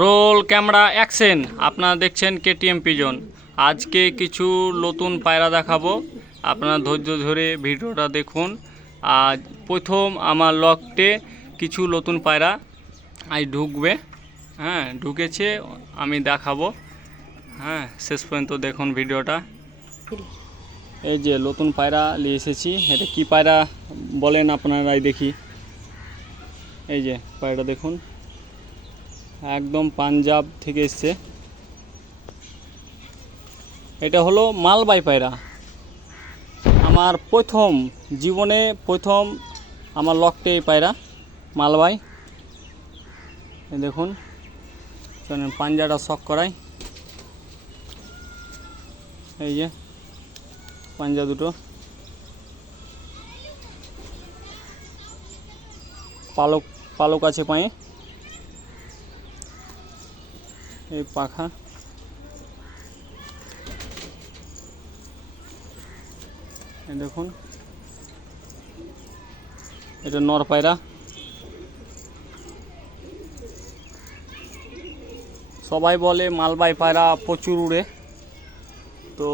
Roll camera action. আপনারা দেখছেন KTM pigeon. আজকে কিছু নতুন পায়রা দেখাবো, আপনারা ধৈর্য ধরে ভিডিওটা দেখুন। আজ প্রথম আমার লকটে কিছু নতুন পায়রা আজ ঢুকবে। হ্যাঁ, ঢুকেছে, আমি দেখাবো। হ্যাঁ, শেষ পর্যন্ত দেখুন ভিডিওটা। এই যে নতুন পায়রা নিয়ে এসেছি। এটা কি পায়রা বলেন আপনারাই দেখি। এই যে পায়রাটা দেখুন, একদম পাঞ্জাব থেকে এসছে। এটা হলো মালবাই পায়রা। আমার জীবনে প্রথম আমার লকটে এই পায়রা মালবাই। দেখুন, চলেন পাঞ্জাটা শক করাই। এই যে পাঞ্জা দুটো, পালক আছে পায়ে, এই পাখা। এই দেখুন, এটা নর পায়রা। সবাই বলে মালবাই পায়রা প্রচুর উড়ে, তো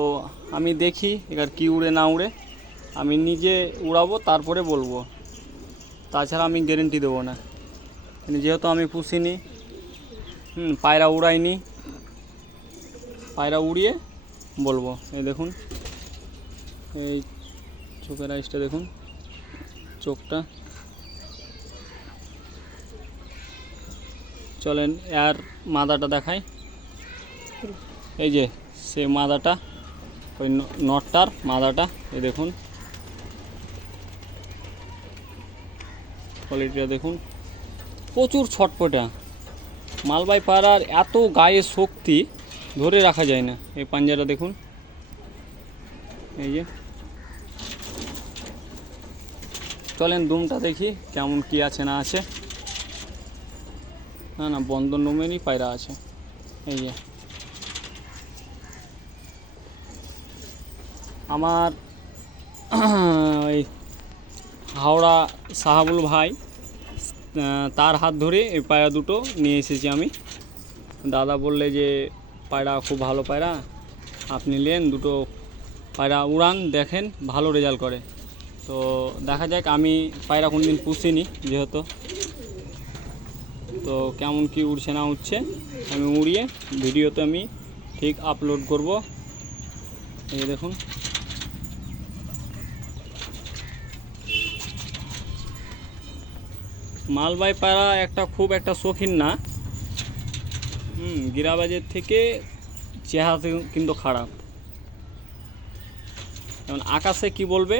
আমি দেখি এবার কি উড়ে না উড়ে। আমি নিজে উড়াবো, তারপরে বলবো, তাছাড়া আমি গ্যারেন্টি দেবো না। যেহেতু আমি পুষিনি, পায়রা উড়াইনি, পায়রা উড়িয়ে বলবো। এই দেখুন, এই চোখের আইসটা দেখুন, চোখটা। চলেন আর মাদাটা দেখাই। এই যে সে মাদাটা, ওই নটটার মাদাটা। এই দেখুন কোয়ালিটিটা দেখুন, প্রচুর ছটপটা। মালবাই পায়রার এত গায়ে শক্তি, ধরে রাখা যায় না। এই পাঞ্জাটা দেখুন, এই যে। চলেন দুমটা দেখি কেমন কি আছে না আছে। না বন্ধন রুমেরই পায়রা আছে। এই যে আমার ওই হাওড়া সাহাবুল ভাই, তার হাত ধরে এই পায়রা দুটো নিয়ে এসেছি আমি। দাদা বললে যে পায়রা খুব ভালো পায়রা, আপনি নেন দুটো পায়রা উড়ান, দেখেন ভালো রেজাল্ট করে। তো দেখা যাক, আমি পায়রা কোনদিন পুষিনি যেহেতু, তো কেমন কি উড়ছে না উঠছে আমি উড়িয়ে ভিডিওতে আমি ঠিক আপলোড করব। এই দেখুন, মালবাই পায়রা খুব একটা শৌখিন না। গিরাবাজের থেকে চেহারা কিন্তু খারাপ। যেমন আকাশে কি বলবে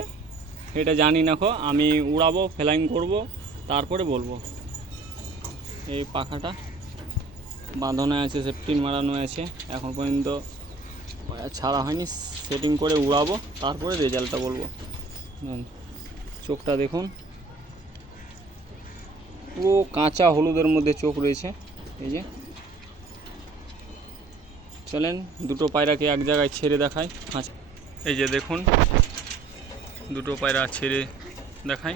এটা জানি না, আমি উড়াবো, ফ্লাইং করব, তারপরে বলবো। এই পাখাটা বাঁধানো আছে, সেফটিন মারানো আছে, এখন পর্যন্ত ছাড়া হয়নি। সেটিং করে উড়াবো, তারপরে রেজাল্টটা বলবো। চোখটা দেখুন, পুরো কাঁচা হলুদের মধ্যে চোখ রয়েছে। এই যে চলেন দুটো পায়রাকে এক জায়গায় ছেড়ে দেখাই। আচ্ছা, এই যে দেখুন, দুটো পায়রা ছেড়ে দেখাই।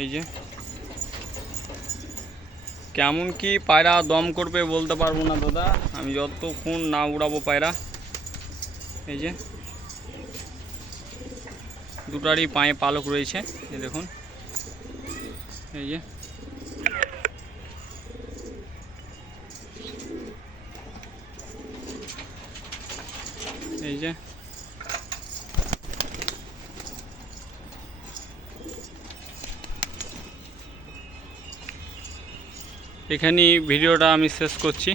এই যে কেমন কি পায়রা দম করবে বলতে পারবো না দাদা, আমি যতক্ষণ না উড়াবো পায়রা। এই যে দুটারই পায়ে পালক রয়েছে, এই দেখুন। এই যে এই যে এখানেই ভিডিওটা আমি শেষ করছি।